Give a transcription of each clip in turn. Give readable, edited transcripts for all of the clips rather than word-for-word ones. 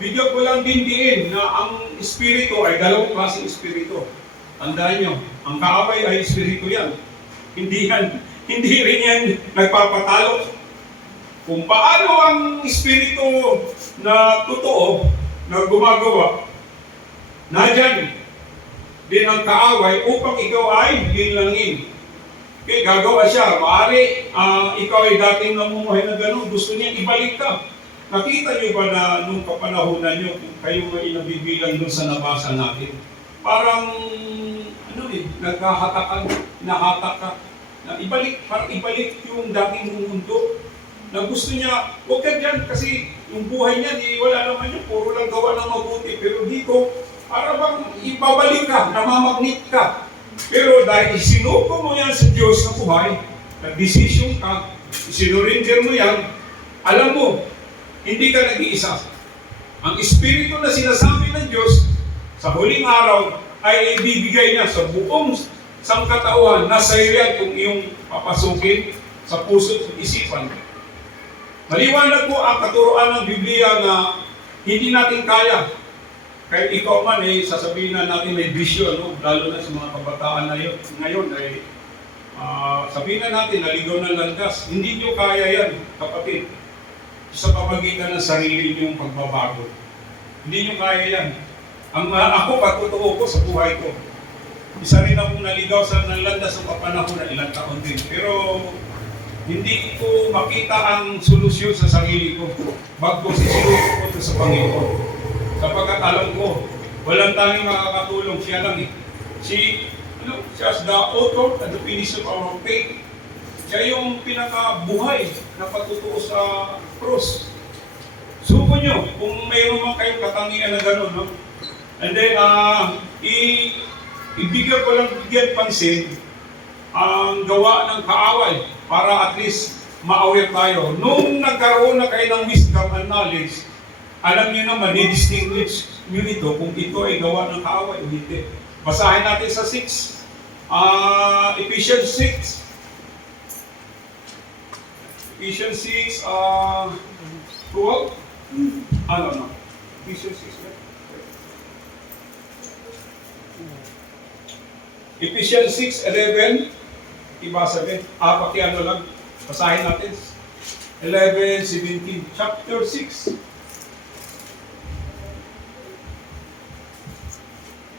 bigyan ko lang din na ang espiritu ay dalawang klaseng espiritu. Tandaan nyo, ang kaaway ay espiritu yan. Hindi rin yan nagpapatalo. Kung paano ang espiritu na totoo na gumagawa, nadyan din ang kaaway upang ikaw ay linlangin. Okay, gagawa siya. Maaari, ikaw ay dating namumuhay na gano'n, gusto niya ibalik ka. Nakita niyo ba na nung kapanahunan niyo, kung kayo ay nabibilang doon sa nabasa natin, parang, nahatak ka, na parang ibalik yung dating mundo, na gusto niya, huwag ka dyan, kasi yung buhay niya, wala naman yun, puro lang gawa ng mabuti, pero dito, para bang ibabalik ka, namamagnet ka. Pero dahil isinuko mo yan sa Diyos na buhay, nag-desisyon ka, sinurinder mo yan, alam mo, hindi ka nag-iisa. Ang Espiritu na sinasabi ng Diyos sa huling araw ay ibibigay niya sa buong sangkatauhan na sa iyo kung iyong papasukin sa puso at isipan. Maliwanag po ang katuruan ng Biblia na hindi natin kaya. Kahit ikaw man sasabihin na natin may bisyo, lalo na sa mga kabataan na yun. Ngayon sabihin na natin, naligaw ng landas. Hindi nyo kaya yan, kapatid. Sa pamagitan ng sarili niyong pagbabago. Hindi nyo kaya yan. Ako, patutuo ko sa buhay ko. Isa rin akong naligaw sa landas sa papanahon na ilang taon din. Pero hindi ko makita ang solusyon sa sarili ko. Bago sinuko ko sa Panginoon. Sapagkat alam ko, walang tanging makakatulong, siya lang siya as the author and the finisher of our faith. Siya yung pinakabuhay na patutuo sa cross. Suko nyo, kung mayroon man kayong katangian na gano'n, no? And then, ibigyan ko lang bigyan pansin ang gawa ng kaaway para at least ma-aware tayo. Nung nagkaroon na kayo ng wisdom and knowledge, alam niyo naman, i-distinguish nyo ito kung ito ay gawa ng kaaway o hindi. Basahin natin sa 6. Ephesians 6. Ephesians 6, 12? No. Ephesians 6, right? Ephesians 6:11. Ibasa din. Lang. Basahin natin. 11:17. Chapter 6.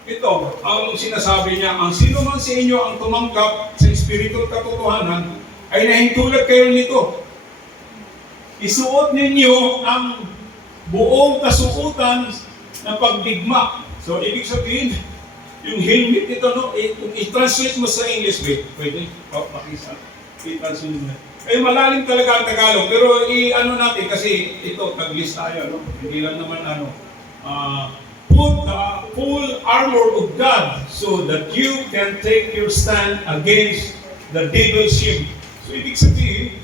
Ito, ang sinasabi niya, ang sino man sa inyo ang tumanggap sa Espiritu at katotohanan, ay nahintulad kayo nito. Isuot ninyo ang buong kasuotan ng pagdigma. So, ibig sabihin, yung helmet ito, kung i-translate mo sa English, pwede, i-translate mo. Malalim talaga ang Tagalog, pero natin, kasi ito, tag-list tayo, hindi lang naman put the full armor of God so that you can take your stand against the devil's shield. So, ibig sabihin,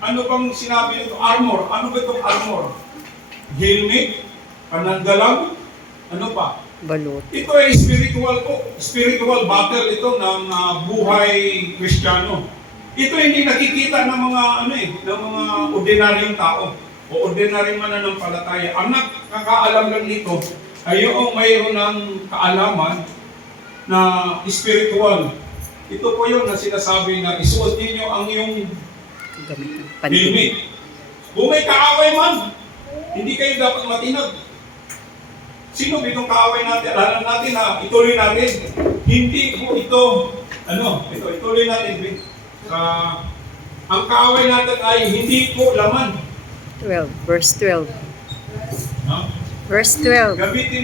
ano bang sinabi nito? Armor. Ano ba itong armor? Helmet? Panandalang? Ano pa? Balot. Ito ay spiritual battle ito ng buhay Kristiyano. Ito hindi nakikita ng mga ng mga ordinaryong tao o ordinaryong mananampalataya. Ang nakakaalam lang nito ay yung mayroon ng kaalaman na spiritual. Ito po yun na sinasabi na isuot ninyo ang iyong helmet. Kung may kaaway man, hindi kayo dapat matinag. Sino itong kaaway natin? Alam natin na ituloy natin. Hindi po ito, ituloy natin. Ang kaaway natin ay hindi po laman. 12, verse 12. No? Verse 12. Gamitin